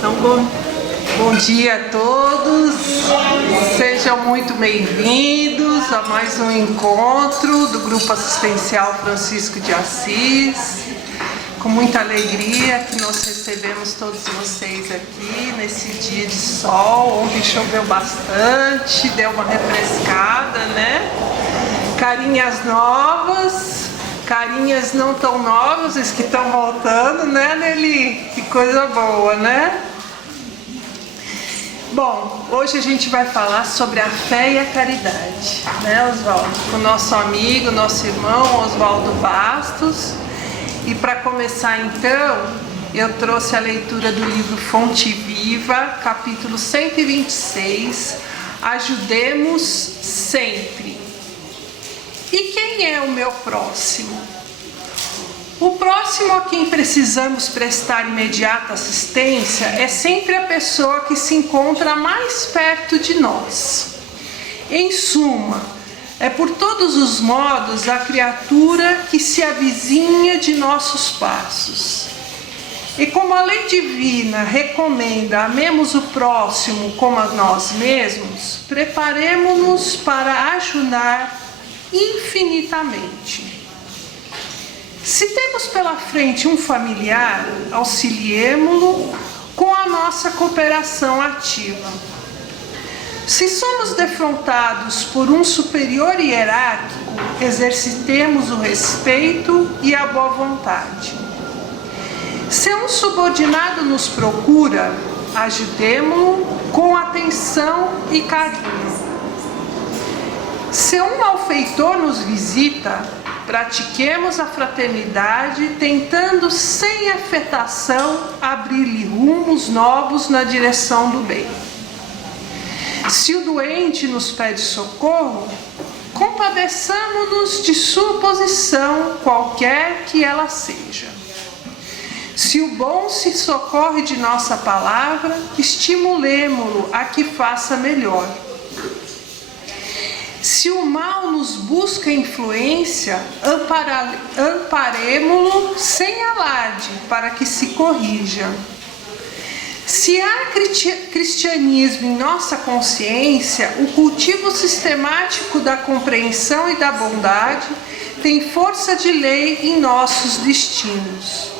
Então, bom dia a todos, sejam muito bem-vindos a mais um encontro do Grupo Assistencial Francisco de Assis. Com muita alegria que nós recebemos todos vocês aqui nesse dia de sol. Ontem choveu bastante, deu uma refrescada, né? Carinhas novas, carinhas não tão novas, os que estão voltando, né, Nelly? Que coisa boa, né? Bom, hoje a gente vai falar sobre a fé e a caridade, né, Oswaldo? Com o nosso amigo, nosso irmão Oswaldo Bastos. E para começar então, eu trouxe a leitura do livro Fonte Viva, capítulo 126, Ajudemos Sempre. E quem é o meu próximo? O próximo a quem precisamos prestar imediata assistência é sempre a pessoa que se encontra mais perto de nós. Em suma, é por todos os modos a criatura que se avizinha de nossos passos. E como a lei divina recomenda amemos o próximo como a nós mesmos, preparemo-nos para ajudar infinitamente. Se temos pela frente um familiar, auxiliemo-lo com a nossa cooperação ativa. Se somos defrontados por um superior hierárquico, exercitemos o respeito e a boa vontade. Se um subordinado nos procura, ajudemo-lo com atenção e carinho. Se um malfeitor nos visita, pratiquemos a fraternidade, tentando sem afetação abrir-lhe rumos novos na direção do bem. Se o doente nos pede socorro, compadeçamo-nos de sua posição, qualquer que ela seja. Se o bom se socorre de nossa palavra, estimulemo-lo a que faça melhor. Se o mal nos busca influência, amparemo-lo sem alarde, para que se corrija. Se há cristianismo em nossa consciência, o cultivo sistemático da compreensão e da bondade tem força de lei em nossos destinos.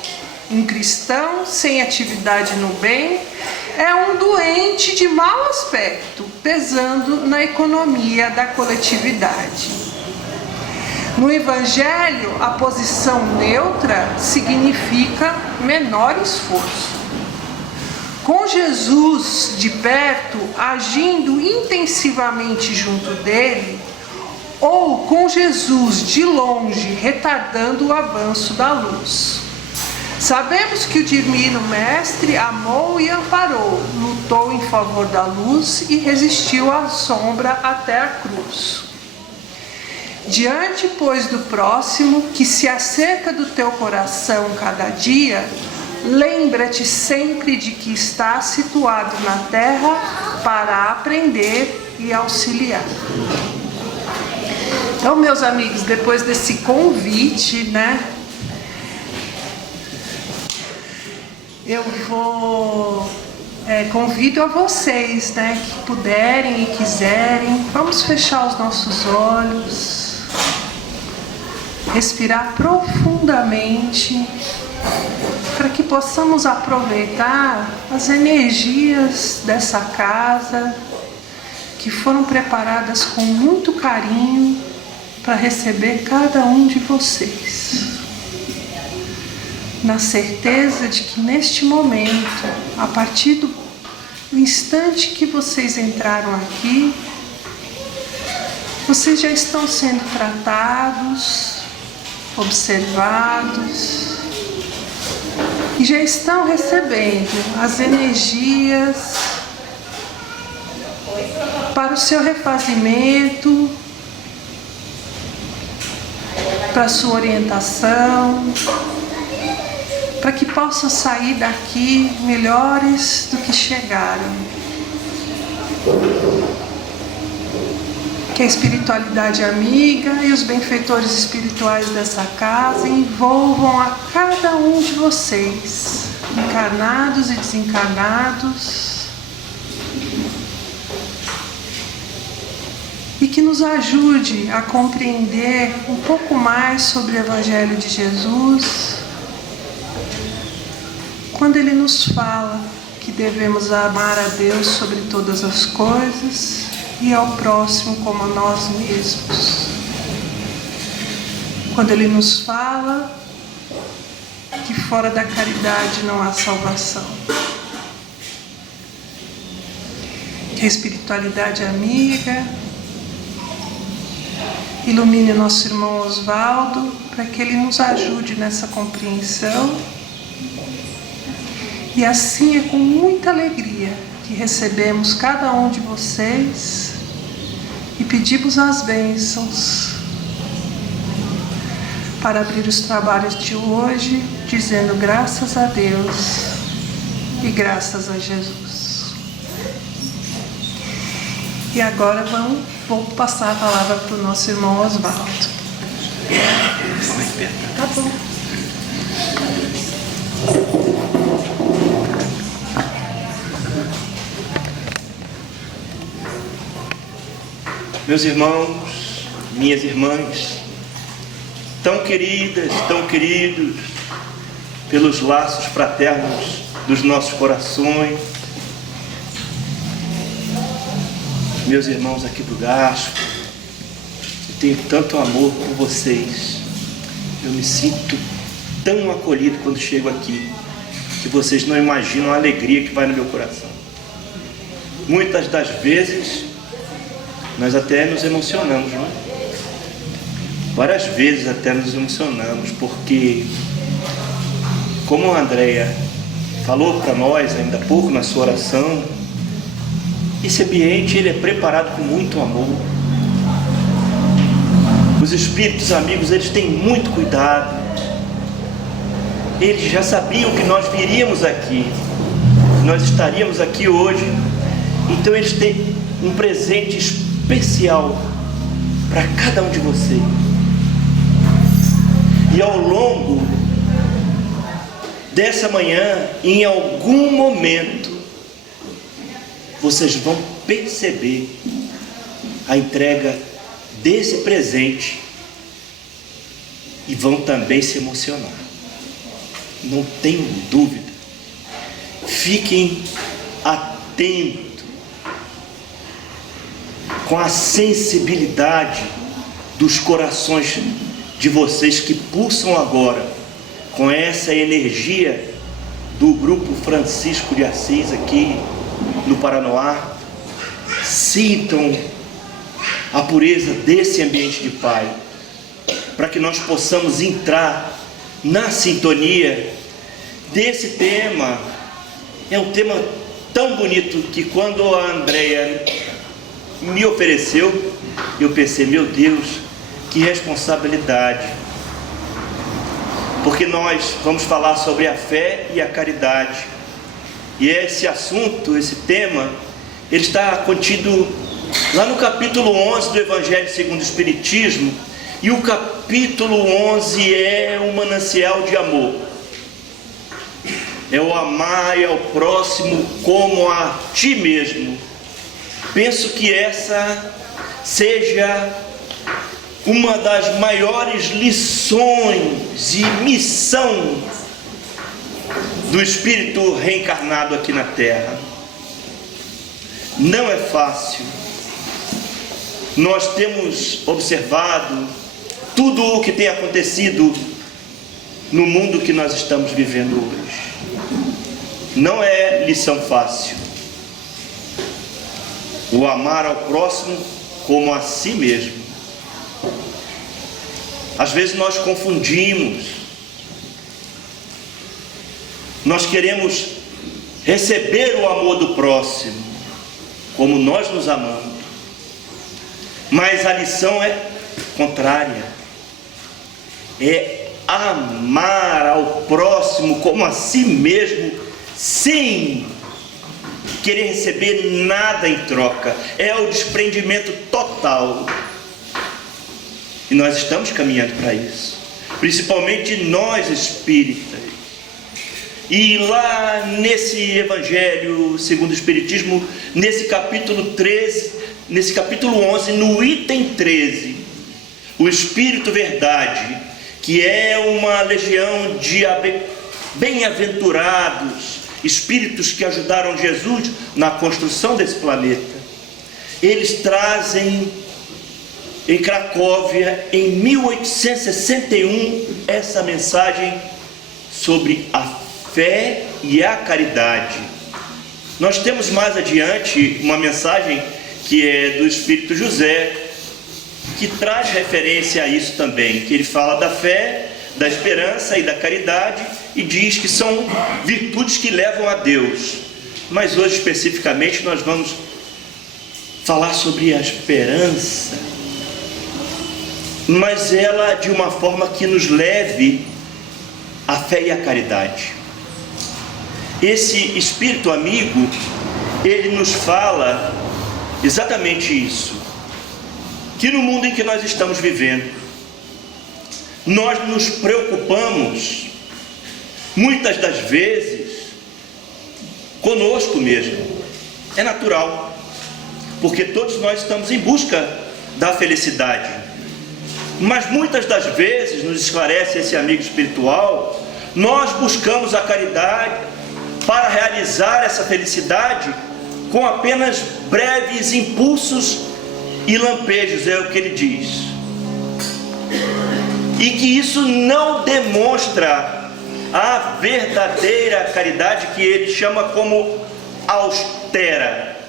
Um cristão sem atividade no bem é um doente de mau aspecto, pesando na economia da coletividade. No Evangelho, a posição neutra significa menor esforço. Com Jesus de perto, agindo intensivamente junto dele, ou com Jesus de longe, retardando o avanço da luz. Sabemos que o Divino Mestre amou e amparou, lutou em favor da luz e resistiu à sombra até a cruz. Diante, pois, do próximo que se acerca do teu coração cada dia, lembra-te sempre de que estás situado na terra para aprender e auxiliar. Então, meus amigos, depois desse convite, né? Eu convido a vocês, né, que puderem e quiserem, vamos fechar os nossos olhos, respirar profundamente, para que possamos aproveitar as energias dessa casa, que foram preparadas com muito carinho para receber cada um de vocês. Na certeza de que neste momento, a partir do instante que vocês entraram aqui, vocês já estão sendo tratados, observados e já estão recebendo as energias para o seu refazimento, para a sua orientação, para que possam sair daqui melhores do que chegaram. Que a espiritualidade amiga e os benfeitores espirituais dessa casa envolvam a cada um de vocês, encarnados e desencarnados, e que nos ajude a compreender um pouco mais sobre o Evangelho de Jesus, quando Ele nos fala que devemos amar a Deus sobre todas as coisas e ao próximo como a nós mesmos. Quando Ele nos fala que fora da caridade não há salvação. Que a espiritualidade amiga ilumine o nosso irmão Osvaldo para que ele nos ajude nessa compreensão. E assim é com muita alegria que recebemos cada um de vocês e pedimos as bênçãos para abrir os trabalhos de hoje, dizendo graças a Deus e graças a Jesus. E agora vou passar a palavra para o nosso irmão Osvaldo. Tá bom. Meus irmãos, minhas irmãs, tão queridas, tão queridos, pelos laços fraternos dos nossos corações, meus irmãos aqui do Gasco, eu tenho tanto amor por vocês, eu me sinto tão acolhido quando chego aqui, que vocês não imaginam a alegria que vai no meu coração. Muitas das vezes, nós até nos emocionamos, não é? Várias vezes até nos emocionamos, porque, como a Andréia falou para nós ainda há pouco na sua oração, esse ambiente ele é preparado com muito amor. Os espíritos amigos, eles têm muito cuidado. Eles já sabiam que nós viríamos aqui, que nós estaríamos aqui hoje. Então eles têm um presente especial para cada um de vocês. E ao longo dessa manhã, em algum momento, vocês vão perceber a entrega desse presente e vão também se emocionar. Não tenho dúvida. Fiquem atentos com a sensibilidade dos corações de vocês que pulsam agora com essa energia do Grupo Francisco de Assis aqui no Paranoá. Sintam a pureza desse ambiente de Pai, para que nós possamos entrar na sintonia desse tema. É um tema tão bonito que quando a Andréia me ofereceu, eu pensei, meu Deus, que responsabilidade, porque nós vamos falar sobre a fé e a caridade, e esse assunto, esse tema, ele está contido lá no capítulo 11 do Evangelho segundo o Espiritismo, e o capítulo 11 é um manancial de amor, é o amar ao próximo como a ti mesmo. Penso que essa seja uma das maiores lições e missão do Espírito reencarnado aqui na Terra. Não é fácil. Nós temos observado tudo o que tem acontecido no mundo que nós estamos vivendo hoje. Não é lição fácil. O amar ao próximo como a si mesmo. Às vezes nós confundimos. Nós queremos receber o amor do próximo, como nós nos amamos. Mas a lição é contrária. É amar ao próximo como a si mesmo, sem querer receber nada em troca. É o desprendimento total. E nós estamos caminhando para isso. Principalmente nós espíritas. E lá nesse Evangelho segundo o Espiritismo, nesse capítulo 13, nesse capítulo 11, no item 13, o Espírito Verdade, que é uma legião de bem-aventurados espíritos que ajudaram Jesus na construção desse planeta, eles trazem em Cracóvia, em 1861, essa mensagem sobre a fé e a caridade. Nós temos mais adiante uma mensagem que é do Espírito José, que traz referência a isso também, que ele fala da fé, da esperança e da caridade, e diz que são virtudes que levam a Deus. Mas hoje especificamente nós vamos falar sobre a esperança, mas ela de uma forma que nos leve à fé e à caridade. Esse espírito amigo, ele nos fala exatamente isso, que no mundo em que nós estamos vivendo, nós nos preocupamos muitas das vezes conosco mesmo. É natural, porque todos nós estamos em busca da felicidade, mas muitas das vezes, nos esclarece esse amigo espiritual, nós buscamos a caridade para realizar essa felicidade com apenas breves impulsos e lampejos, é o que ele diz, e que isso não demonstra a verdadeira caridade, que ele chama como austera.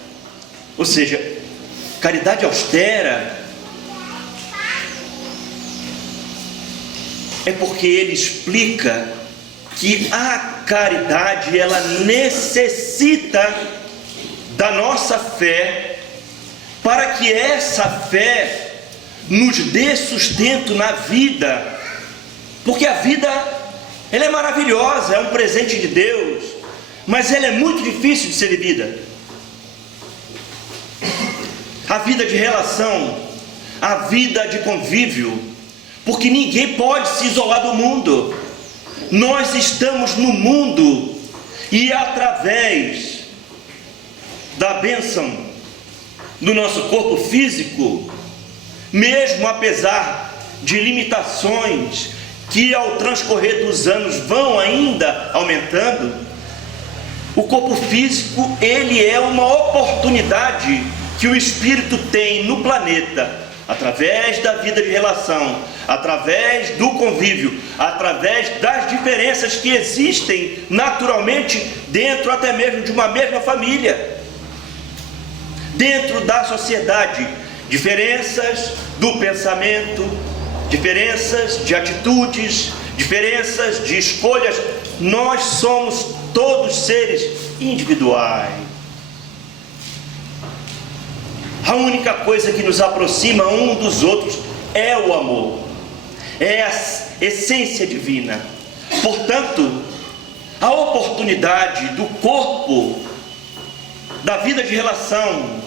Ou seja, caridade austera é porque ele explica que a caridade, ela necessita da nossa fé, para que essa fé nos dê sustento na vida, porque a vida, ela é maravilhosa, é um presente de Deus, mas ela é muito difícil de ser vivida. A vida de relação, a vida de convívio, porque ninguém pode se isolar do mundo. Nós estamos no mundo, e através da bênção do nosso corpo físico, mesmo apesar de limitações que ao transcorrer dos anos vão ainda aumentando, o corpo físico, ele é uma oportunidade que o espírito tem no planeta, através da vida de relação, através do convívio, através das diferenças que existem naturalmente dentro até mesmo de uma mesma família, dentro da sociedade, diferenças do pensamento, diferenças de atitudes, diferenças de escolhas. Nós somos todos seres individuais. A única coisa que nos aproxima um dos outros é o amor, é a essência divina. Portanto, a oportunidade do corpo, da vida de relação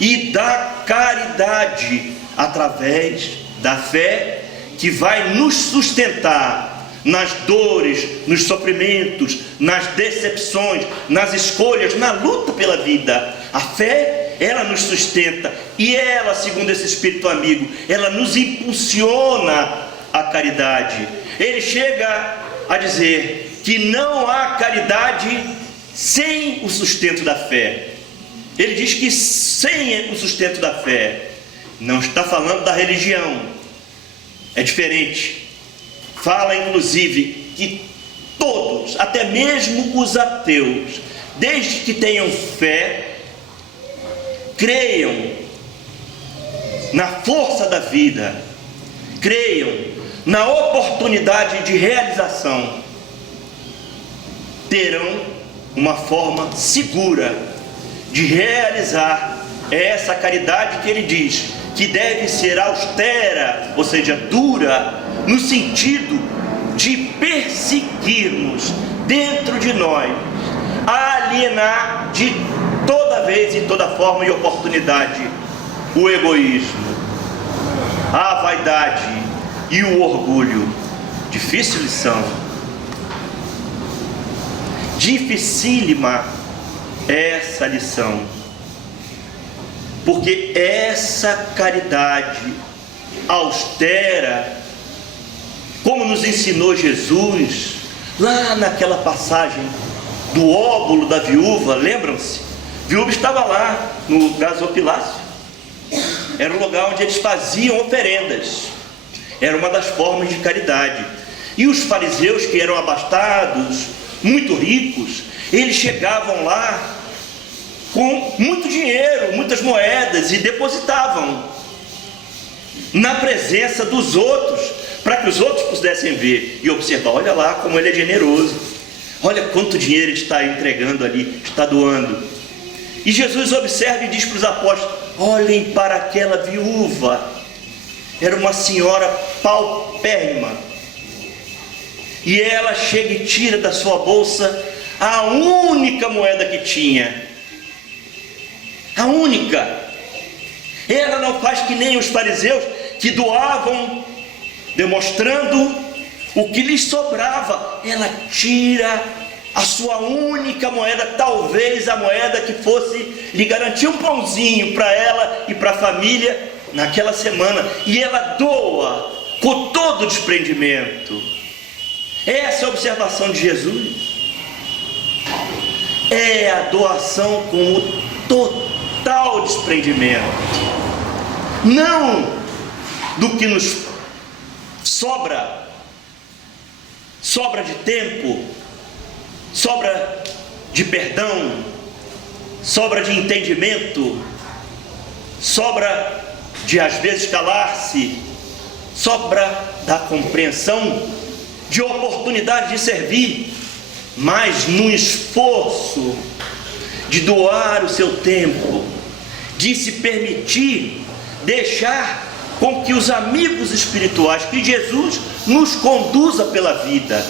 e da caridade, através da fé, que vai nos sustentar nas dores, nos sofrimentos, nas decepções, nas escolhas, na luta pela vida. A fé, ela nos sustenta, e ela, segundo esse espírito amigo, ela nos impulsiona à caridade. Ele chega a dizer que não há caridade sem o sustento da fé. Ele diz que sem o sustento da fé, não está falando da religião, é diferente. Fala inclusive que todos, até mesmo os ateus, desde que tenham fé, creiam na força da vida, creiam na oportunidade de realização, terão uma forma segura de realizar essa caridade que ele diz que deve ser austera, ou seja, dura, no sentido de perseguirmos dentro de nós, alienar de toda vez, em toda forma e oportunidade, o egoísmo, a vaidade e o orgulho. Difícil lição. dificílima essa lição, porque essa caridade austera, como nos ensinou Jesus, lá naquela passagem do óbolo da viúva, lembram-se? A viúva estava lá no gasofilácio, era o lugar onde eles faziam oferendas, era uma das formas de caridade. E os fariseus, que eram abastados, muito ricos, eles chegavam lá com muito dinheiro, muitas moedas, e depositavam na presença dos outros, para que os outros pudessem ver e observar: olha lá como ele é generoso, olha quanto dinheiro ele está entregando ali, está doando. E Jesus observa e diz para os apóstolos: olhem para aquela viúva, era uma senhora paupérrima, e ela chega e tira da sua bolsa a única moeda que tinha, a única. Ela não faz que nem os fariseus, que doavam demonstrando o que lhes sobrava. Ela tira a sua única moeda, talvez a moeda que fosse lhe garantir um pãozinho para ela e para a família naquela semana, e ela doa com todo o desprendimento. Essa é a observação de Jesus, é a doação com o total desprendimento, não do que nos sobra de tempo, sobra de perdão, sobra de entendimento, sobra de às vezes calar-se, sobra da compreensão, de oportunidade de servir, mas no esforço de doar o seu tempo, de se permitir deixar com que os amigos espirituais, que Jesus nos conduza pela vida,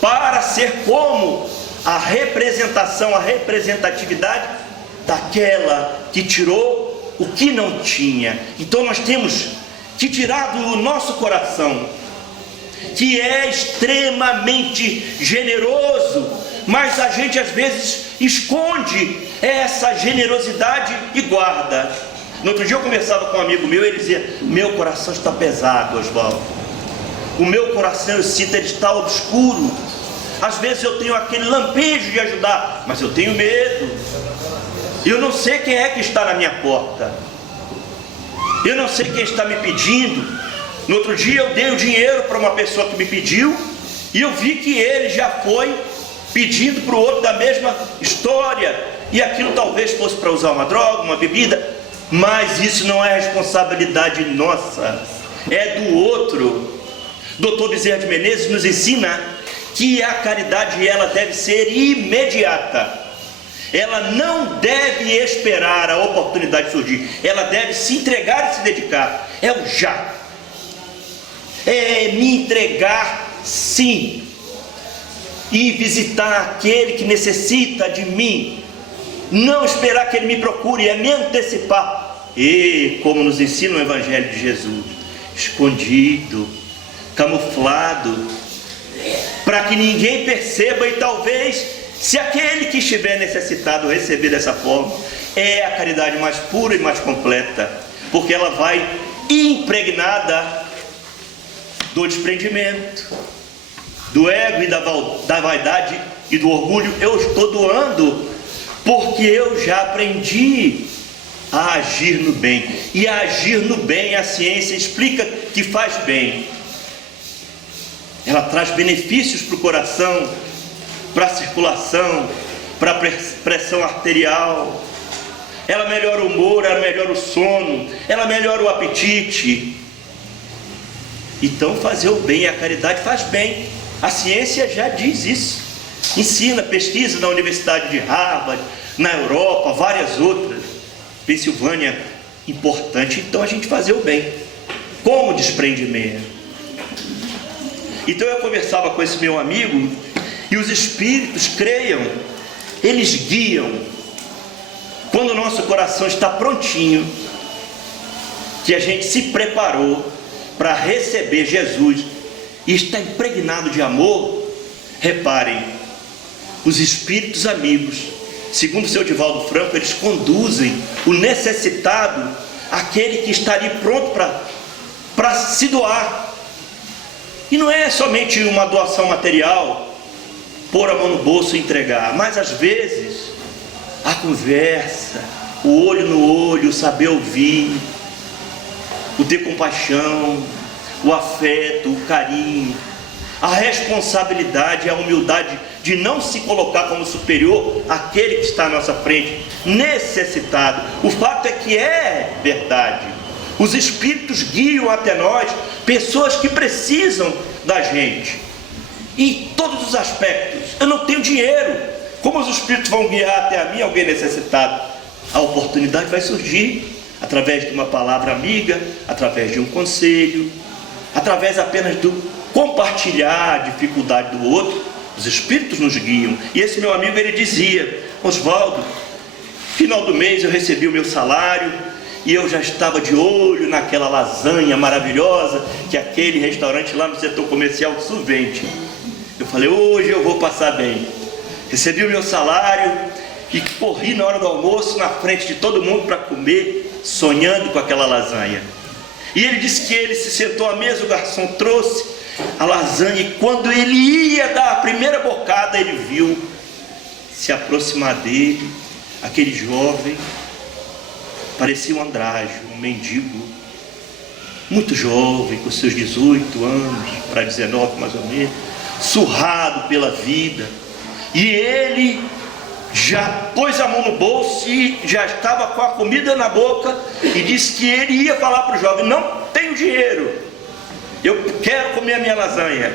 para ser como a representação, a representatividade daquela que tirou o que não tinha. Então nós temos que tirar do nosso coração, que é extremamente generoso, mas a gente às vezes esconde essa generosidade e guarda. No outro dia eu conversava com um amigo meu, ele dizia: meu coração está pesado, Oswaldo, o meu coração, eu sinto, ele está obscuro. Às vezes eu tenho aquele lampejo de ajudar, mas eu tenho medo, eu não sei quem é que está na minha porta, eu não sei quem está me pedindo. No outro dia eu dei o dinheiro para uma pessoa que me pediu, e eu vi que ele já foi pedindo para o outro da mesma história, e aquilo talvez fosse para usar uma droga, uma bebida, mas isso não é responsabilidade nossa, é do outro. Dr. Bezerra de Menezes nos ensina que a caridade, ela deve ser imediata, ela não deve esperar a oportunidade surgir, ela deve se entregar e se dedicar. É o já, é me entregar, sim, e visitar aquele que necessita de mim, não esperar que ele me procure, é me antecipar. E como nos ensina o Evangelho de Jesus, escondido, camuflado, para que ninguém perceba, e talvez, se aquele que estiver necessitado receber dessa forma, é a caridade mais pura e mais completa, porque ela vai impregnada do desprendimento, do ego e da vaidade e do orgulho. Eu estou doando porque eu já aprendi a agir no bem, e a agir no bem, a ciência explica que faz bem. Ela traz benefícios para o coração, para a circulação, para a pressão arterial, ela melhora o humor, ela melhora o sono, ela melhora o apetite. Então fazer o bem, a caridade faz bem, a ciência já diz isso, ensina, pesquisa na Universidade de Harvard, na Europa, várias outras, Pensilvânia, importante. Então a gente fazer o bem, como desprendimento. Então eu conversava com esse meu amigo, e os espíritos, creiam, eles guiam, quando o nosso coração está prontinho, que a gente se preparou para receber Jesus, e está impregnado de amor. Reparem, Os espíritos amigos, segundo o seu Divaldo Franco, eles conduzem o necessitado, aquele que está ali pronto para se doar. E não é somente uma doação material, pôr a mão no bolso e entregar, mas às vezes a conversa, o olho no olho, o saber ouvir, o ter compaixão, o afeto, o carinho, a responsabilidade, a humildade de não se colocar como superior àquele que está à nossa frente, necessitado. O fato é que é verdade. Os espíritos guiam até nós pessoas que precisam da gente. Em todos os aspectos. Eu não tenho dinheiro. Como os espíritos vão guiar até a mim alguém necessitado? A oportunidade vai surgir através de uma palavra amiga, através de um conselho, através apenas do compartilhar a dificuldade do outro. Os espíritos nos guiam. E esse meu amigo, ele dizia: Oswaldo, final do mês eu recebi o meu salário e eu já estava de olho naquela lasanha maravilhosa que aquele restaurante lá no setor comercial Sul vende. Eu falei: hoje eu vou passar bem. Recebi o meu salário e corri na hora do almoço na frente de todo mundo para comer, sonhando com aquela lasanha. E ele disse que ele se sentou à mesa, o garçom trouxe a lasanha, e quando ele ia dar a primeira bocada, ele viu se aproximar dele aquele jovem, parecia um andrajo, um mendigo, muito jovem, com seus 18 anos para 19 mais ou menos, surrado pela vida. E ele já pôs a mão no bolso e já estava com a comida na boca, e disse que ele ia falar para o jovem: não tenho dinheiro, eu quero comer a minha lasanha.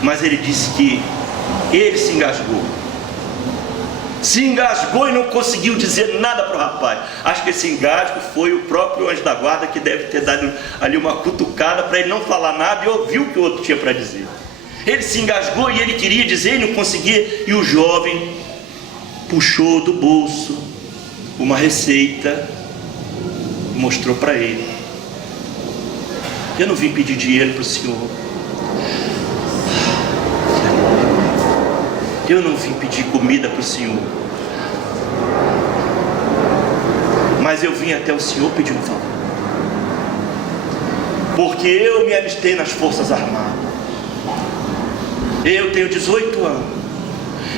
Mas ele disse que ele se engasgou e não conseguiu dizer nada para o rapaz. Acho que esse engasgo foi o próprio anjo da guarda, que deve ter dado ali uma cutucada para ele não falar nada e ouvir o que o outro tinha para dizer. Ele se engasgou e ele queria dizer e não conseguia, e o jovem puxou do bolso uma receita e mostrou para ele: eu não vim pedir dinheiro para o senhor, eu não vim pedir comida para o senhor, mas eu vim até o senhor pedir um favor, porque eu me alistei nas Forças Armadas. Eu tenho 18 anos.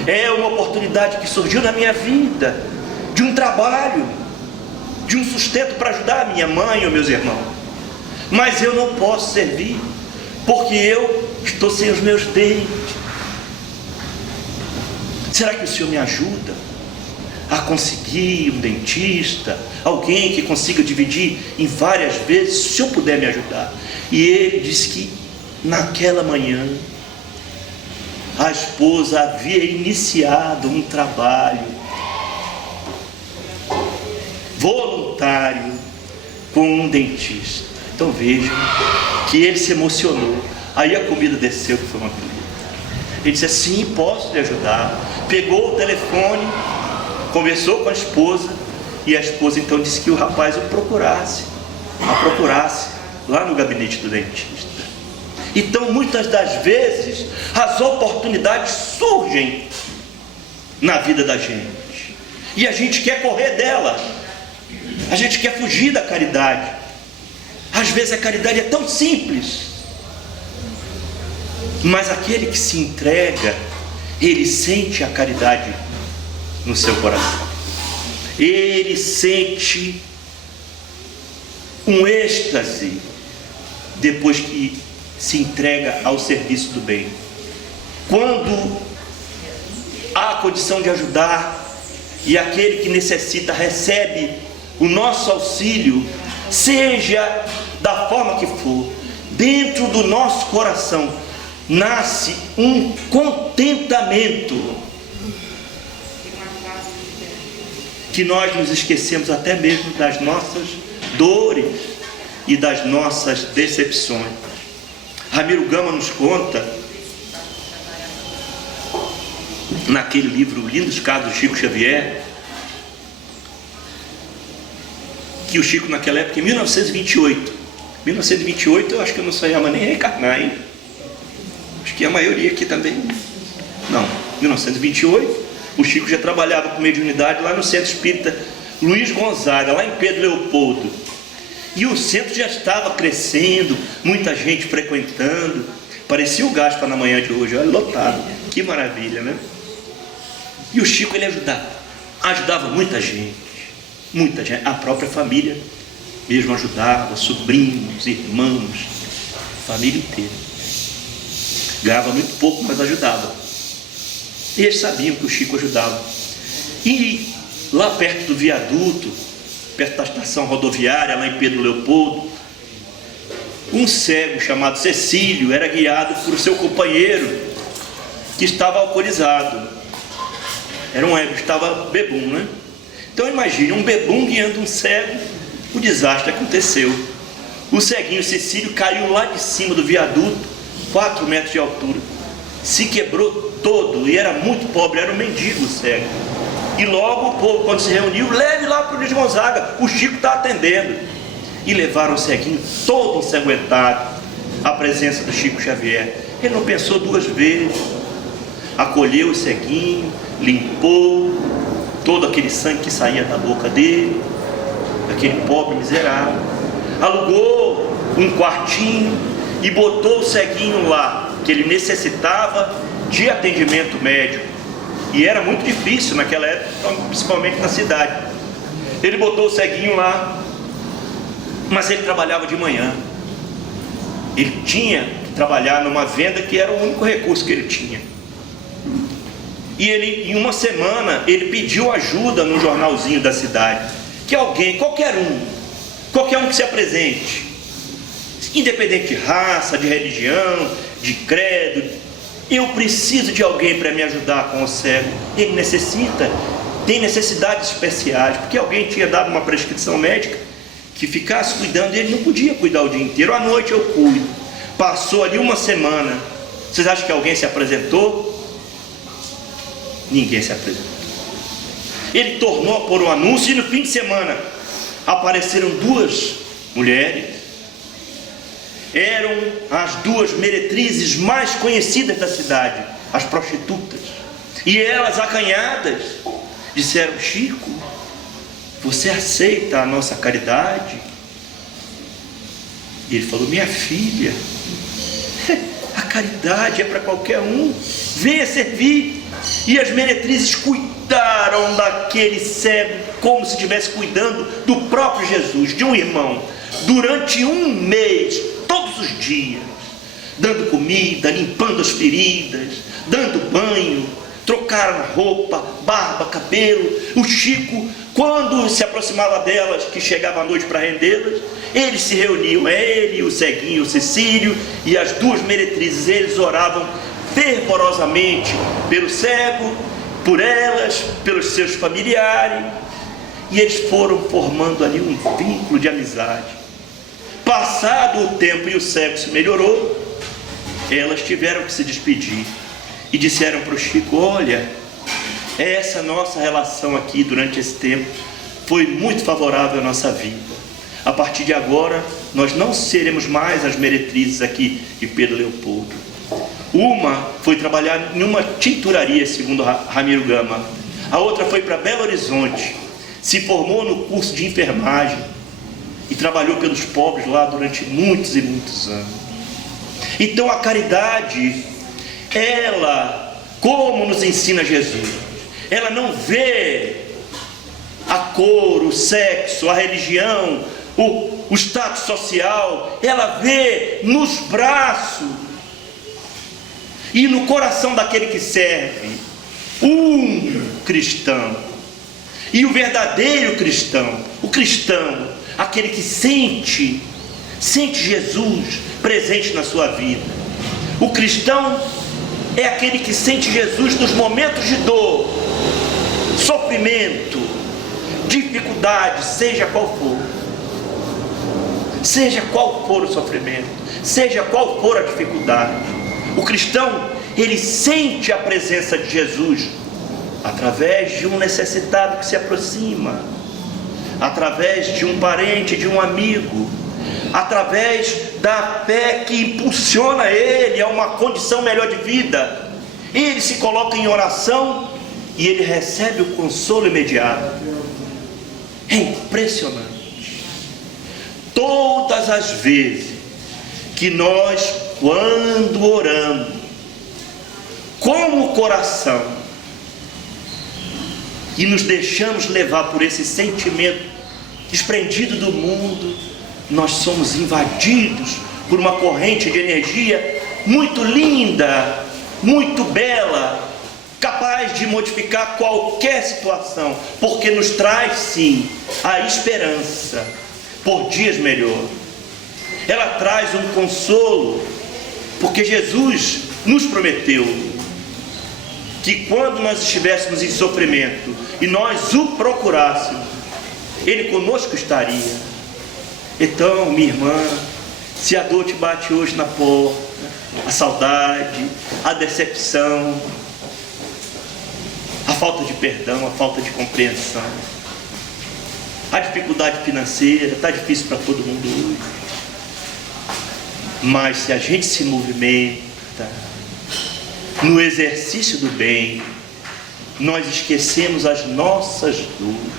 É uma oportunidade que surgiu na minha vida, de um trabalho, de um sustento para ajudar a minha mãe ou meus irmãos. Mas eu não posso servir, porque eu estou sem os meus dentes. Será que o senhor me ajuda a conseguir um dentista, alguém que consiga dividir em várias vezes, se o senhor puder me ajudar? E ele disse que naquela manhã a esposa havia iniciado um trabalho voluntário com um dentista. Então vejam que ele se emocionou. Aí a comida desceu, que foi uma beleza. Ele disse assim: posso lhe ajudar. Pegou o telefone, conversou com a esposa, e a esposa então disse que o rapaz a procurasse lá no gabinete do dentista. Então, muitas das vezes, as oportunidades surgem na vida da gente, e a gente quer correr dela, a gente quer fugir da caridade. Às vezes a caridade é tão simples, mas aquele que se entrega, ele sente a caridade no seu coração, ele sente um êxtase depois que se entrega ao serviço do bem. Quando há a condição de ajudar e aquele que necessita recebe o nosso auxílio, seja da forma que for, dentro do nosso coração nasce um contentamento que nós nos esquecemos até mesmo das nossas dores e das nossas decepções. Ramiro Gama nos conta, naquele livro Lindos Casos de Chico Xavier, que o Chico naquela época, em 1928, eu acho que eu não sonhava nem reencarnar, hein? Acho que a maioria aqui também não. 1928, o Chico já trabalhava com mediunidade lá no Centro Espírita Luiz Gonzaga, lá em Pedro Leopoldo. E o centro já estava crescendo, muita gente frequentando. Parecia o Gaspa na manhã de hoje, olha, lotado. Que maravilha, né? E o Chico, ele ajudava muita gente. A própria família mesmo ajudava, sobrinhos, irmãos, família inteira. Ganhava muito pouco, mas ajudava. E eles sabiam que o Chico ajudava. E lá perto do viaduto, perto da estação rodoviária, lá em Pedro Leopoldo, um cego chamado Cecílio era guiado por seu companheiro, que estava alcoolizado. Era um ego, estava bebum, né? Então imagine, um bebum guiando um cego, o desastre aconteceu. O ceguinho Cecílio caiu lá de cima do viaduto, 4 metros de altura. Se quebrou todo e era muito pobre, era um mendigo cego. E logo o povo, quando se reuniu, leve lá para o Luiz Gonzaga, o Chico está atendendo. E levaram o ceguinho todo ensanguentado à presença do Chico Xavier. Ele não pensou 2 vezes. Acolheu o ceguinho, limpou todo aquele sangue que saía da boca dele, aquele pobre miserável. Alugou um quartinho e botou o ceguinho lá, que ele necessitava de atendimento médico. E era muito difícil naquela época, principalmente na cidade. Ele botou o ceguinho lá, mas ele trabalhava de manhã. Ele tinha que trabalhar numa venda que era o único recurso que ele tinha. E ele, em uma semana, ele pediu ajuda no jornalzinho da cidade, que alguém, qualquer um que se apresente, independente de raça, de religião, de credo, eu preciso de alguém para me ajudar com o cego. Ele tem necessidades especiais, porque alguém tinha dado uma prescrição médica que ficasse cuidando, e ele não podia cuidar o dia inteiro. À noite eu cuido. Passou ali uma semana. Vocês acham que alguém se apresentou? Ninguém se apresentou. Ele tornou a pôr um anúncio, e no fim de semana apareceram 2 mulheres. Eram as 2 meretrizes mais conhecidas da cidade, as prostitutas. E elas, acanhadas, disseram: Chico, você aceita a nossa caridade? E ele falou: minha filha, a caridade é para qualquer um, venha servir. E as meretrizes cuidaram daquele cego como se estivesse cuidando do próprio Jesus, de um irmão, durante 1 mês, todos os dias, dando comida, limpando as feridas, dando banho, trocaram roupa, barba, cabelo. O Chico, quando se aproximava delas, que chegava à noite para rendê-las, eles se reuniam, ele, o ceguinho, o Cecílio e as 2 meretrizes. Eles oravam fervorosamente pelo cego, por elas, pelos seus familiares, e eles foram formando ali um vínculo de amizade. Passado o tempo e o cego se melhorou, elas tiveram que se despedir e disseram para o Chico: olha, essa nossa relação aqui durante esse tempo foi muito favorável à nossa vida. A partir de agora nós não seremos mais as meretrizes aqui de Pedro Leopoldo. Uma foi trabalhar em uma tinturaria, segundo Ramiro Gama. A outra foi para Belo Horizonte, se formou no curso de enfermagem e trabalhou pelos pobres lá durante muitos e muitos anos. Então a caridade, ela, como nos ensina Jesus, ela não vê a cor, o sexo, a religião, o status social, ela vê nos braços e no coração daquele que serve um cristão. E o verdadeiro cristão, o cristão, aquele que sente Jesus presente na sua vida. O cristão é aquele que sente Jesus nos momentos de dor, sofrimento, dificuldade, seja qual for. Seja qual for o sofrimento, seja qual for a dificuldade, o cristão, ele sente a presença de Jesus através de um necessitado que se aproxima, através de um parente, de um amigo, através da fé que impulsiona ele a uma condição melhor de vida. Ele se coloca em oração e ele recebe o consolo imediato. É impressionante. Todas as vezes que nós, quando oramos com o coração e nos deixamos levar por esse sentimento desprendido do mundo, nós somos invadidos por uma corrente de energia muito linda, muito bela, capaz de modificar qualquer situação, porque nos traz sim a esperança por dias melhores. Ela traz um consolo, porque Jesus nos prometeu que quando nós estivéssemos em sofrimento e nós o procurássemos, Ele conosco estaria. Então, minha irmã, se a dor te bate hoje na porta, a saudade, a decepção, a falta de perdão, a falta de compreensão, a dificuldade financeira, está difícil para todo mundo hoje. Mas se a gente se movimenta no exercício do bem, nós esquecemos as nossas dores.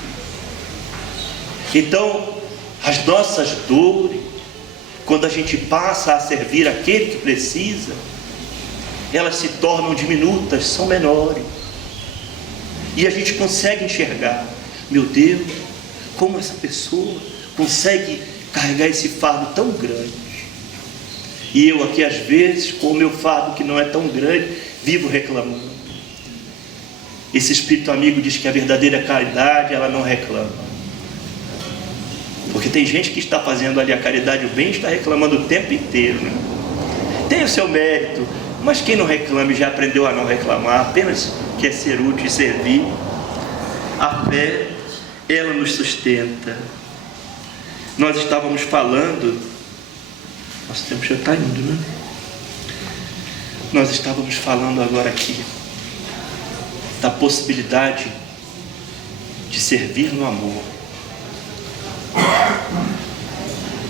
Então, as nossas dores, quando a gente passa a servir aquele que precisa, elas se tornam diminutas, são menores. E a gente consegue enxergar, meu Deus, como essa pessoa consegue carregar esse fardo tão grande. E eu aqui às vezes, com o meu fardo que não é tão grande, vivo reclamando. Esse espírito amigo diz que a verdadeira caridade, ela não reclama. Porque tem gente que está fazendo ali a caridade, o bem, e está reclamando o tempo inteiro, né? Tem o seu mérito, mas quem não reclama já aprendeu a não reclamar, apenas quer ser útil e servir. A fé, ela nos sustenta. Nós estávamos falando, nosso tempo já está indo, né? Nós estávamos falando agora aqui da possibilidade de servir no amor.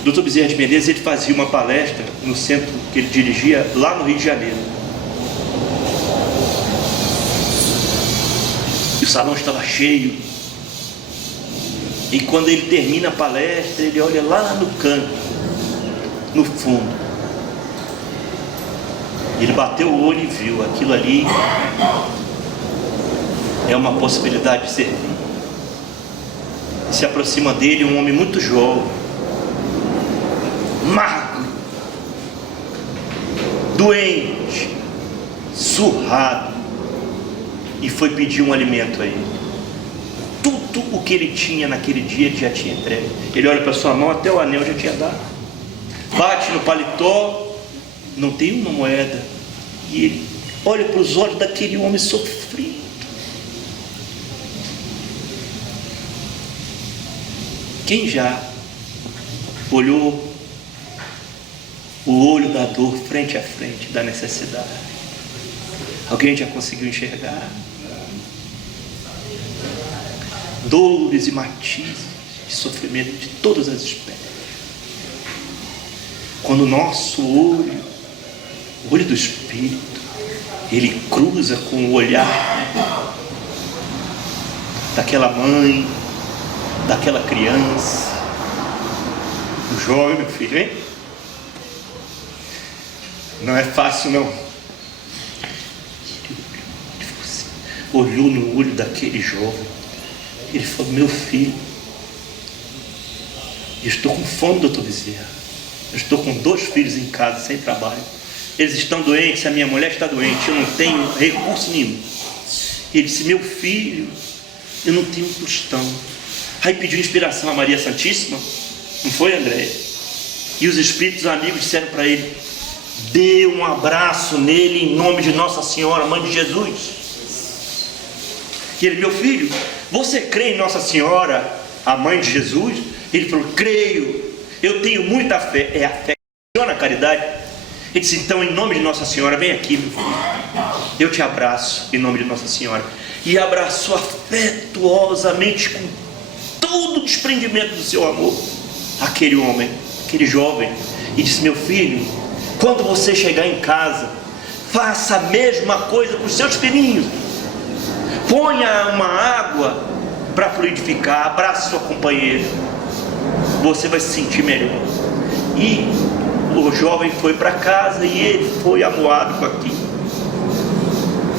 Dr. Bezerra de Menezes, ele fazia uma palestra no centro que ele dirigia lá no Rio de Janeiro. E o salão estava cheio. E quando ele termina a palestra, ele olha lá no canto, no fundo. Ele bateu o olho e viu aquilo ali. É uma possibilidade de servir. Se aproxima dele um homem muito jovem, magro, doente, surrado, e foi pedir um alimento a ele. Tudo o que ele tinha naquele dia ele já tinha entregue. Ele olha para sua mão, até o anel já tinha dado. Bate no paletó, não tem uma moeda. E ele olha para os olhos daquele homem sofrido. Quem já olhou o olho da dor frente a frente, da necessidade? Alguém já conseguiu enxergar? Dores e matizes de sofrimento de todas as espécies. Quando o nosso olho, o olho do Espírito, ele cruza com o olhar daquela mãe, daquela criança, do jovem, meu filho, hein? Não é fácil, não. Ele olhou no olho daquele jovem. Ele falou: meu filho, eu estou com fome, doutor Bezerra. Eu estou com 2 filhos em casa, sem trabalho. Eles estão doentes, a minha mulher está doente, eu não tenho recurso nenhum. Ele disse: meu filho, eu não tenho um tostão. Aí pediu inspiração a Maria Santíssima, não foi, André? E os espíritos amigos disseram para ele: dê um abraço nele em nome de Nossa Senhora, Mãe de Jesus. E ele: meu filho, você crê em Nossa Senhora, a Mãe de Jesus? Ele falou: creio, eu tenho muita fé. É a fé que funciona a caridade. Ele disse: então, em nome de Nossa Senhora, vem aqui, meu filho, eu te abraço em nome de Nossa Senhora. E abraçou afetuosamente, com todo o desprendimento do seu amor, aquele homem, aquele jovem, e disse: meu filho, quando você chegar em casa, faça a mesma coisa com os seus filhinhos. Ponha uma água para fluidificar, abrace sua companheira, você vai se sentir melhor. E o jovem foi para casa e ele foi amuado com aquilo.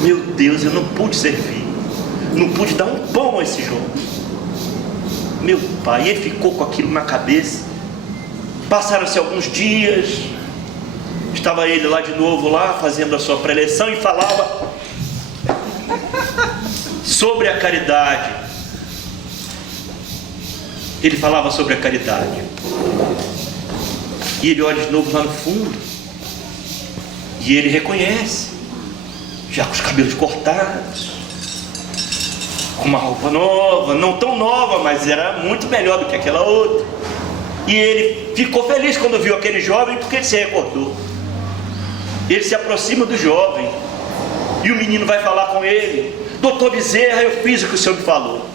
Meu Deus, eu não pude servir, não pude dar um pão a esse jovem. Meu pai, ele ficou com aquilo na cabeça. Passaram-se alguns dias, estava ele lá de novo, lá fazendo a sua preleção, e falava sobre a caridade. Ele falava sobre a caridade. E ele olha de novo lá no fundo, e ele reconhece, já com os cabelos cortados, com uma roupa nova, não tão nova, mas era muito melhor do que aquela outra. E ele ficou feliz quando viu aquele jovem, porque ele se recordou. Ele se aproxima do jovem, e o menino vai falar com ele: doutor Bezerra, eu fiz o que o senhor me falou.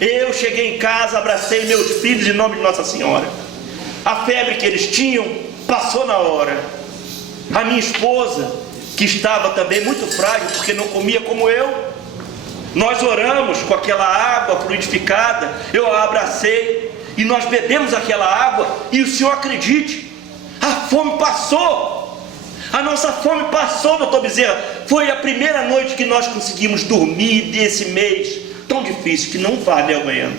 Eu cheguei em casa, abracei meus filhos em nome de Nossa Senhora. A febre que eles tinham passou na hora. A minha esposa, que estava também muito frágil, porque não comia como eu, nós oramos com aquela água fluidificada, eu a abracei e nós bebemos aquela água, e o senhor acredite, a fome passou. A nossa fome passou, doutor Bezerra. Foi a primeira noite que nós conseguimos dormir desse mês tão difícil, que não vale amanhã.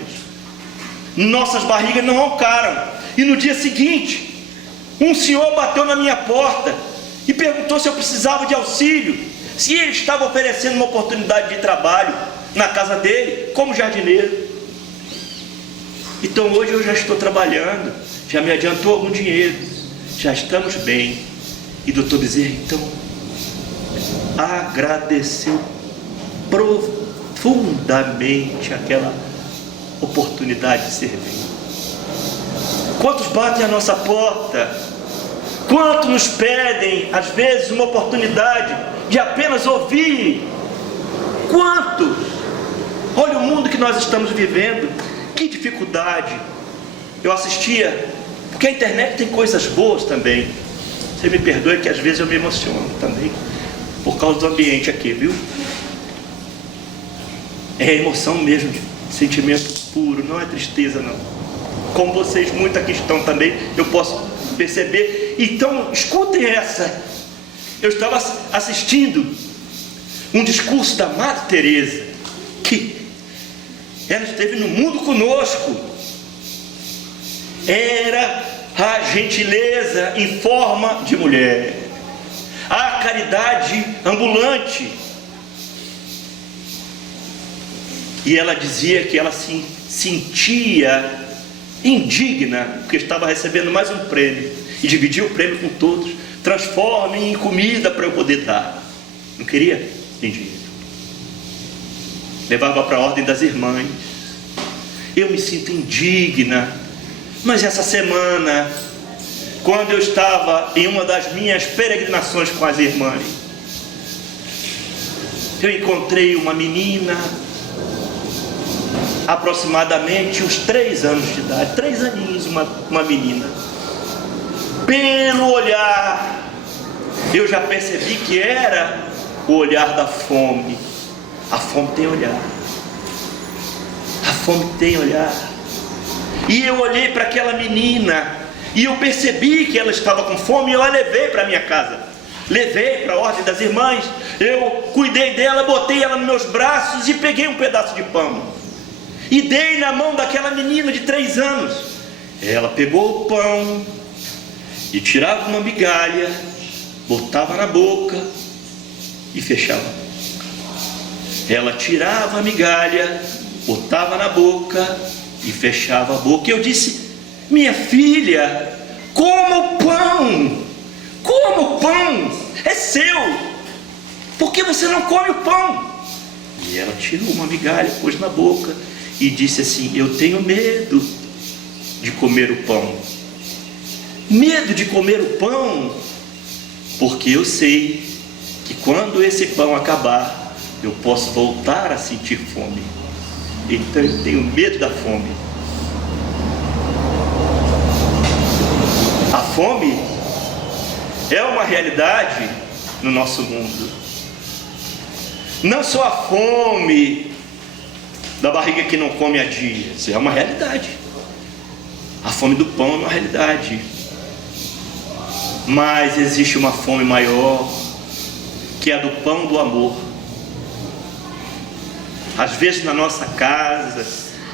Nossas barrigas não roncaram. E no dia seguinte, um senhor bateu na minha porta e perguntou se eu precisava de auxílio, se ele estava oferecendo uma oportunidade de trabalho na casa dele como jardineiro. Então hoje eu já estou trabalhando, já me adiantou algum dinheiro, já estamos bem. E doutor Bezerra então agradeceu profundamente aquela oportunidade de servir. Quantos batem à nossa porta? Quantos nos pedem, às vezes, uma oportunidade de apenas ouvir? Quantos? Olha o mundo que nós estamos vivendo, que dificuldade. Eu assistia, porque a internet tem coisas boas também. Você me perdoe que às vezes eu me emociono também, por causa do ambiente aqui, viu? É emoção mesmo, sentimento puro, não é tristeza não. Como vocês muito aqui estão também, eu posso perceber. Então, escutem essa. Eu estava assistindo um discurso da Madre Teresa, que ela esteve no mundo conosco. Era a gentileza em forma de mulher, a caridade ambulante. E ela dizia que ela se sentia indigna, porque estava recebendo mais um prêmio, e dividia o prêmio com todos. Transformem em comida para eu poder dar. Não queria? Tem dinheiro. Levava para a ordem das irmãs. Eu me sinto indigna. Mas essa semana, quando eu estava em uma das minhas peregrinações com as irmãs, eu encontrei uma menina, aproximadamente uns 3 anos de idade, 3 aninhos, uma menina. Pelo olhar, eu já percebi que era o olhar da fome. A fome tem olhar. A fome tem olhar. E eu olhei para aquela menina e eu percebi que ela estava com fome, e eu a levei para minha casa. Levei para a ordem das irmãs, eu cuidei dela, botei ela nos meus braços e peguei um pedaço de pão e dei na mão daquela menina de 3 anos. Ela pegou o pão e tirava uma migalha, botava na boca e fechava. Ela tirava a migalha, botava na boca e fechava a boca. E eu disse: minha filha, coma o pão, coma o pão, é seu, por que você não come o pão? E ela tirou uma migalha, pôs na boca e disse assim: eu tenho medo de comer o pão. Medo de comer o pão, porque eu sei que quando esse pão acabar, eu posso voltar a sentir fome. Então eu tenho medo da fome. A fome é uma realidade no nosso mundo. Não só a fome da barriga que não come há dias, é uma realidade. A fome do pão é uma realidade. Mas existe uma fome maior, que é a do pão do amor. Às vezes na nossa casa,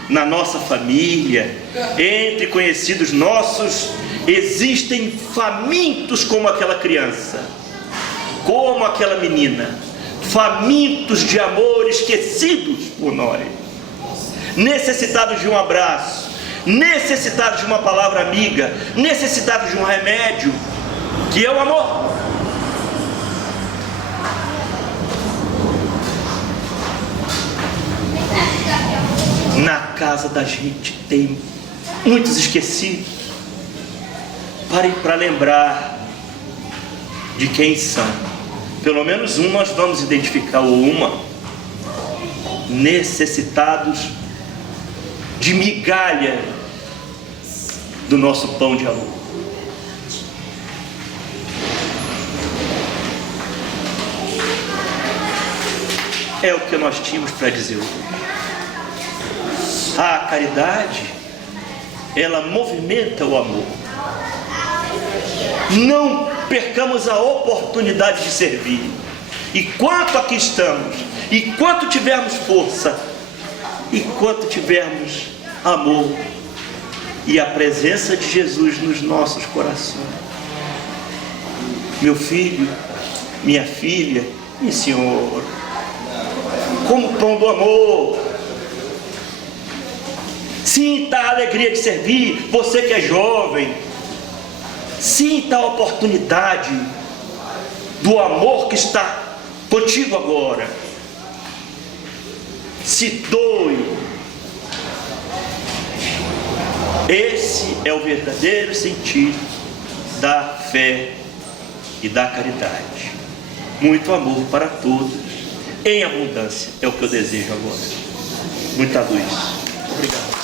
na nossa família, entre conhecidos nossos, existem famintos como aquela criança, como aquela menina, famintos de amor, esquecidos por nós, necessitados de um abraço, necessitados de uma palavra amiga, necessitados de um remédio, que é o amor. Na casa da gente tem muitos esquecidos. Parem para lembrar de quem são. Pelo menos um nós vamos identificar, ou uma. Necessitados de migalha do nosso pão de amor. É o que nós tínhamos para dizer hoje. A caridade, ela movimenta o amor. Não percamos a oportunidade de servir. E quanto aqui estamos, e quanto tivermos força, e quanto tivermos amor e a presença de Jesus nos nossos corações. Meu filho, minha filha, minha senhora, como o pão do amor. Sinta a alegria de servir, você que é jovem. Sinta a oportunidade do amor que está contigo agora. Se doe. Esse é o verdadeiro sentido da fé e da caridade. Muito amor para todos, em abundância, é o que eu desejo agora. Muita luz. Obrigado.